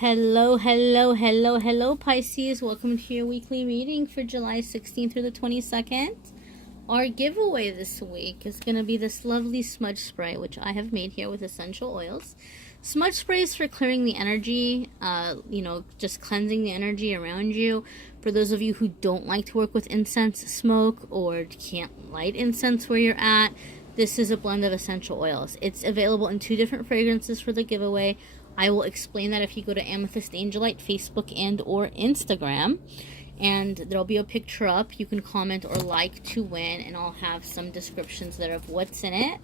Hello, hello, hello, hello, Pisces. Welcome to your weekly reading for July 16th through the 22nd. Our giveaway this week is going to be this lovely smudge spray, which I have made here with essential oils. Smudge sprays for clearing the energy, just cleansing the energy around you. For those of you who don't like to work with incense smoke or can't light incense where you're at, this is a blend of essential oils. It's available in 2 different fragrances for the giveaway. I will explain that if you go to AmethystAngelLight Facebook and or Instagram. And there'll be a picture up. You can comment or like to win, and I'll have some descriptions there of what's in it,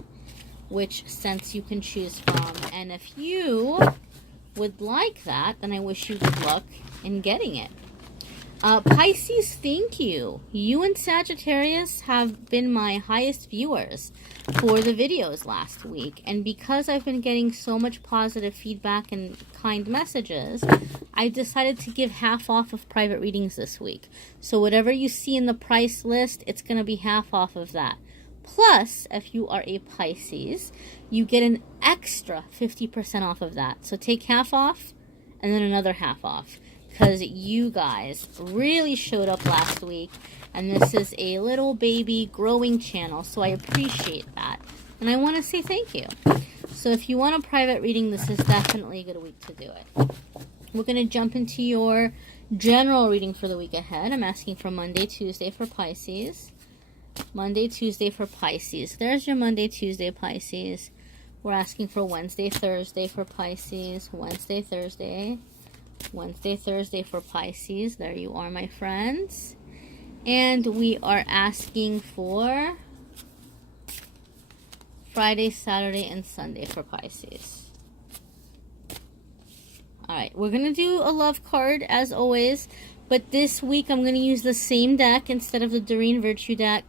which scents you can choose from. And if you would like that, then I wish you good luck in getting it. Pisces, thank you. You and Sagittarius have been my highest viewers for the videos last week. And because I've been getting so much positive feedback and kind messages, I decided to give half off of private readings this week. So whatever you see in the price list, it's going to be half off of that. Plus, if you are a Pisces, you get an extra 50% off of that. So take half off and then another half off, because you guys really showed up last week, and this is a little baby growing channel, so I appreciate that, and I want to say thank you. So if you want a private reading, this is definitely a good week to do it. We're going to jump into your general reading for the week ahead. I'm asking for Monday, Tuesday for Pisces. Monday, Tuesday for Pisces. There's your Monday, Tuesday, Pisces. We're asking for Wednesday, Thursday for Pisces. Wednesday, Thursday. Wednesday, Thursday for Pisces. There you are, my friends. And we are asking for Friday, Saturday, and Sunday for Pisces. Alright, we're going to do a love card as always, but this week I'm going to use the same deck instead of the Doreen Virtue deck.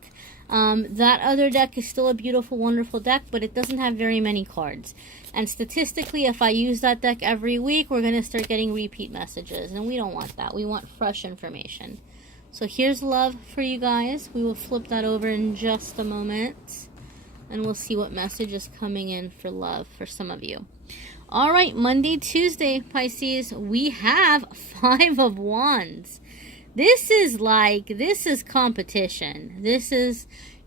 That other deck is still a beautiful, wonderful deck, but it doesn't have very many cards. And statistically, if I use that deck every week, we're going to start getting repeat messages, and we don't want that. We want fresh information. So here's love for you guys. We will flip that over in just a moment, and we'll see what message is coming in for love for some of you. All right, Monday, Tuesday, Pisces, we have 5 of Wands. This is competition.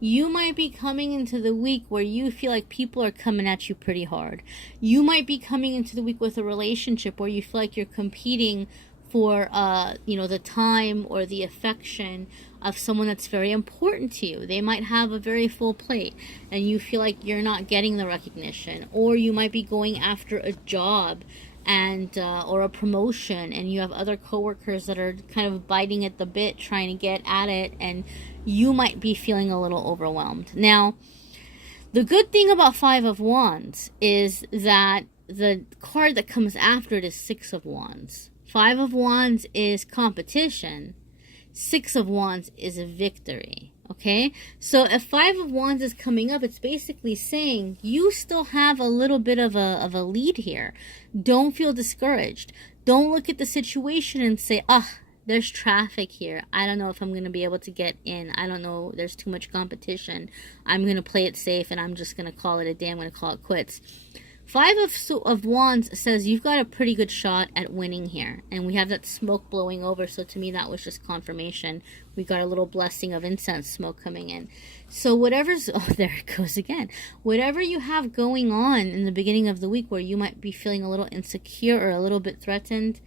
You might be coming into the week where you feel like people are coming at you pretty hard. You might be coming into the week with a relationship where you feel like you're competing for, the time or the affection of someone that's very important to you. They might have a very full plate, and you feel like you're not getting the recognition. Or you might be going after a job and or a promotion, and you have other coworkers that are kind of biting at the bit trying to get at it, and you might be feeling a little overwhelmed. Now, the good thing about 5 of Wands is that the card that comes after it is 6 of Wands. 5 of Wands is competition. 6 of Wands is a victory. Okay, so if 5 of Wands is coming up, it's basically saying you still have a little bit of a lead here. Don't feel discouraged. Don't look at the situation and say, there's traffic here. I don't know if I'm going to be able to get in. I don't know. There's too much competition. I'm going to play it safe, and I'm just going to call it a day. I'm going to call it quits. 5 of Wands says you've got a pretty good shot at winning here. And we have that smoke blowing over, so to me that was just confirmation. We got a little blessing of incense smoke coming in. So there it goes again. Whatever you have going on in the beginning of the week where you might be feeling a little insecure or a little bit threatened,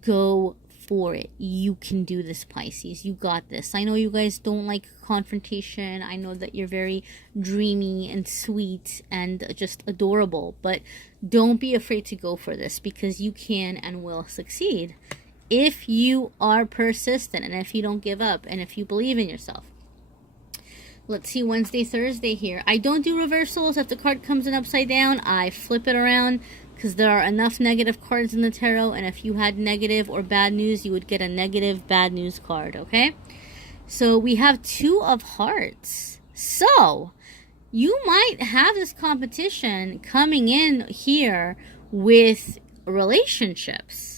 go for it. You can do this, Pisces. You got this. I know you guys don't like confrontation. I know that you're very dreamy and sweet and just adorable, but don't be afraid to go for this, because you can and will succeed if you are persistent and if you don't give up and if you believe in yourself. Let's see Wednesday, Thursday here. I don't do reversals. If the card comes in upside down, I flip it around, because there are enough negative cards in the tarot, and if you had negative or bad news, you would get a negative bad news card, okay? So we have 2 of Hearts. So you might have this competition coming in here with relationships.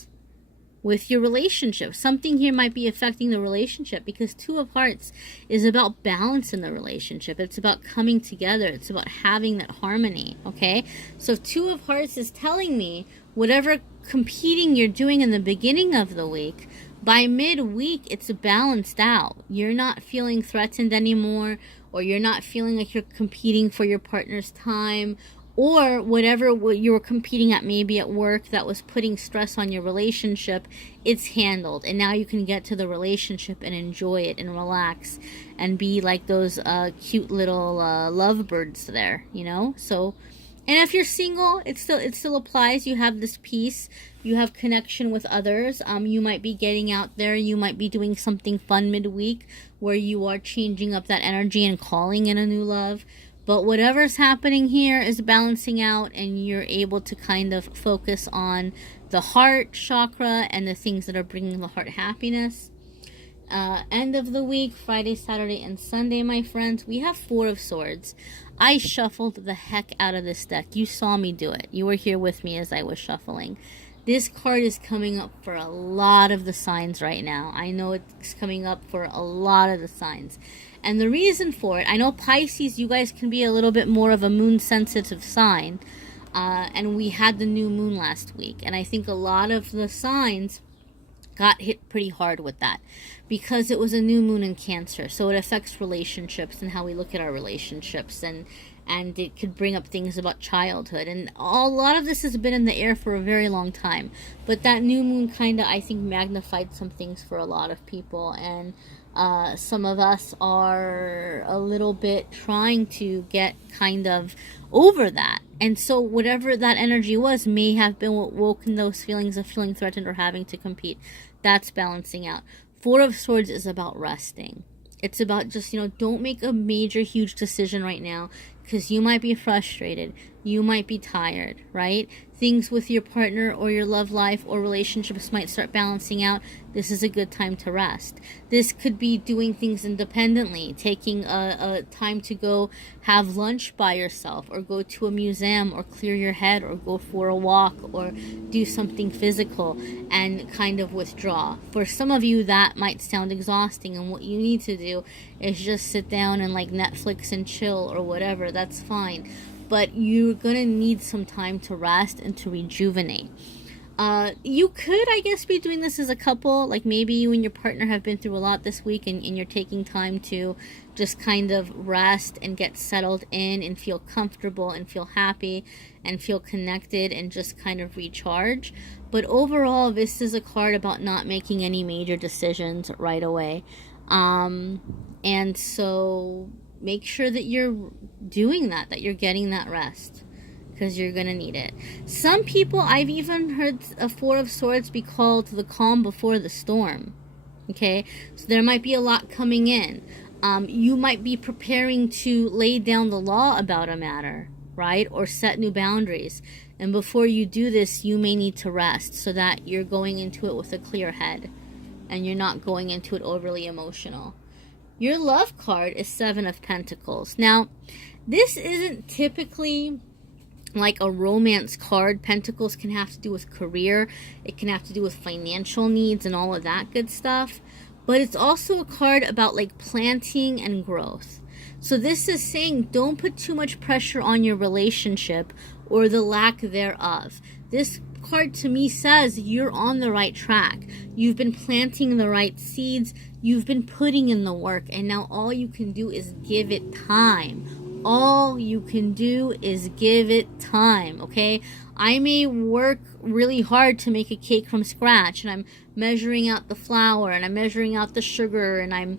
With your relationship. Something here might be affecting the relationship, because 2 of Hearts is about balance in the relationship. It's about coming together. It's about having that harmony, okay? So if 2 of Hearts is telling me whatever competing you're doing in the beginning of the week, by midweek, it's balanced out. You're not feeling threatened anymore, or you're not feeling like you're competing for your partner's time, or whatever you were competing at maybe at work that was putting stress on your relationship, it's handled. And now you can get to the relationship and enjoy it and relax and be like those cute little lovebirds there, you know? So, and if you're single, it still applies. You have this peace. You have connection with others. You might be getting out there. You might be doing something fun midweek where you are changing up that energy and calling in a new love. But whatever's happening here is balancing out, and you're able to kind of focus on the heart chakra and the things that are bringing the heart happiness. End of the week, Friday, Saturday, and Sunday, my friends, we have Four of Swords. I shuffled the heck out of this deck. You saw me do it. You were here with me as I was shuffling. This card is coming up for a lot of the signs right now. I know it's coming up for a lot of the signs. And the reason for it, I know Pisces, you guys can be a little bit more of a moon-sensitive sign. And we had the new moon last week. And I think a lot of the signs got hit pretty hard with that because it was a new moon in Cancer. So it affects relationships and how we look at our relationships, and it could bring up things about childhood. And a lot of this has been in the air for a very long time. But that new moon kind of, I think, magnified some things for a lot of people. And some of us are a little bit trying to get kind of over that. And so whatever that energy was may have been what woke in those feelings of feeling threatened or having to compete. That's balancing out. Four of Swords is about resting. It's about just, don't make a major, huge decision right now because you might be frustrated. You might be tired, right? Things with your partner or your love life or relationships might start balancing out. This is a good time to rest. This could be doing things independently, taking a time to go have lunch by yourself, or go to a museum, or clear your head, or go for a walk, or do something physical and kind of withdraw. For some of you, that might sound exhausting, and what you need to do is just sit down and like Netflix and chill or whatever. That's fine. But you're going to need some time to rest and to rejuvenate. You could, I guess, be doing this as a couple. Like maybe you and your partner have been through a lot this week, and you're taking time to just kind of rest and get settled in and feel comfortable and feel happy and feel connected and just kind of recharge. But overall, this is a card about not making any major decisions right away. And so make sure that you're doing that you're getting that rest, because you're going to need it. Some people, I've even heard a Four of Swords be called the calm before the storm. Okay, so there might be a lot coming in. You might be preparing to lay down the law about a matter, right? Or set new boundaries. And before you do this, you may need to rest so that you're going into it with a clear head and you're not going into it overly emotional. Your love card is Seven of Pentacles. Now, this isn't typically like a romance card. Pentacles can have to do with career. It can have to do with financial needs and all of that good stuff. But it's also a card about like planting and growth. So this is saying don't put too much pressure on your relationship or the lack thereof. This card to me says you're on the right track. You've been planting the right seeds. You've been putting in the work. And now all you can do is give it time. All you can do is give it time, okay? I may work really hard to make a cake from scratch, and I'm measuring out the flour, and I'm measuring out the sugar, and I'm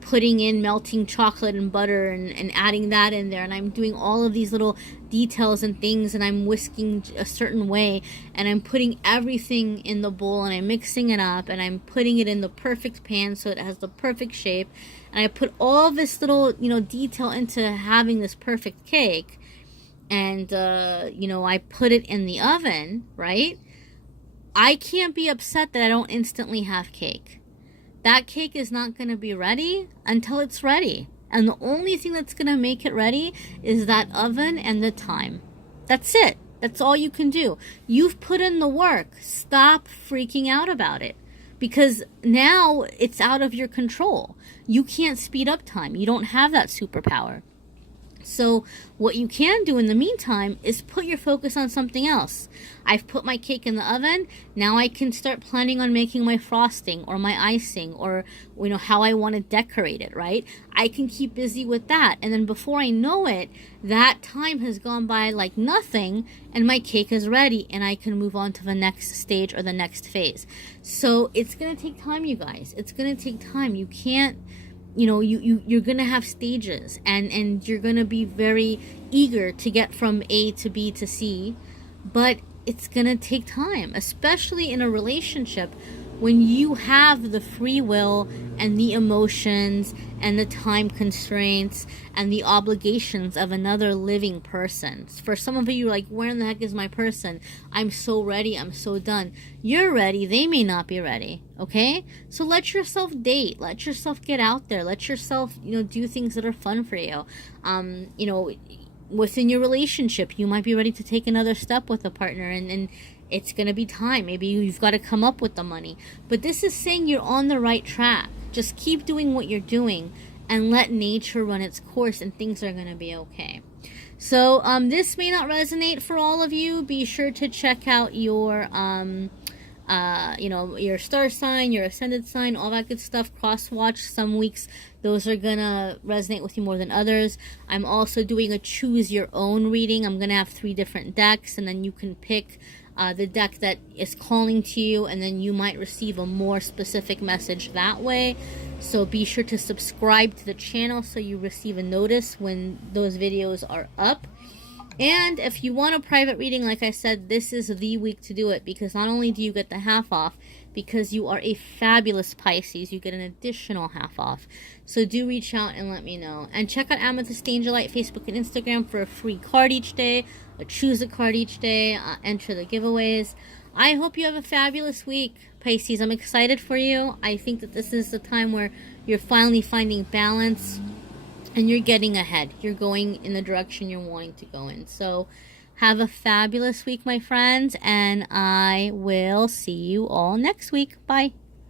putting in melting chocolate and butter and adding that in there, and I'm doing all of these little details and things, and I'm whisking a certain way, and I'm putting everything in the bowl, and I'm mixing it up, and I'm putting it in the perfect pan so it has the perfect shape, and I put all this little detail into having this perfect cake, and I put it in the oven, right? I can't be upset that I don't instantly have cake. That cake is not going to be ready until it's ready. And the only thing that's going to make it ready is that oven and the time. That's it. That's all you can do. You've put in the work. Stop freaking out about it. Because now it's out of your control. You can't speed up time. You don't have that superpower. So what you can do in the meantime is put your focus on something else. I've put my cake in the oven. Now I can start planning on making my frosting or my icing, or how I want to decorate it, right? I can keep busy with that. And then before I know it, that time has gone by like nothing and my cake is ready and I can move on to the next stage or the next phase. So it's going to take time, you guys. It's going to take time. You can't you're gonna have stages, and you're gonna be very eager to get from A to B to C, but it's gonna take time, especially in a relationship when you have the free will and the emotions and the time constraints and the obligations of another living person. For some of you, like, where in the heck is my person? I'm so ready, I'm so done. You're ready, they may not be ready, okay? So let yourself date, let yourself get out there, let yourself, do things that are fun for you. Within your relationship, you might be ready to take another step with a partner, and it's going to be time. Maybe you've got to come up with the money. But this is saying you're on the right track. Just keep doing what you're doing and let nature run its course, and things are going to be okay. So this may not resonate for all of you. Be sure to check out your your star sign, your ascended sign, all that good stuff. Cross watch. Some weeks those are gonna resonate with you more than others. I'm also doing a choose your own reading. I'm gonna have 3 different decks, and then you can pick the deck that is calling to you, and then you might receive a more specific message that way. So be sure to subscribe to the channel so you receive a notice when those videos are up. And if you want a private reading, like I said, this is the week to do it, because not only do you get the half off, because you are a fabulous Pisces, you get an additional half off. So do reach out and let me know. And check out AmethystAngelLight Facebook and Instagram for a free card each day, choose a card each day, enter the giveaways. I hope you have a fabulous week, Pisces. I'm excited for you. I think that this is the time where you're finally finding balance and you're getting ahead. You're going in the direction you're wanting to go in. So have a fabulous week, my friends, and I will see you all next week. Bye.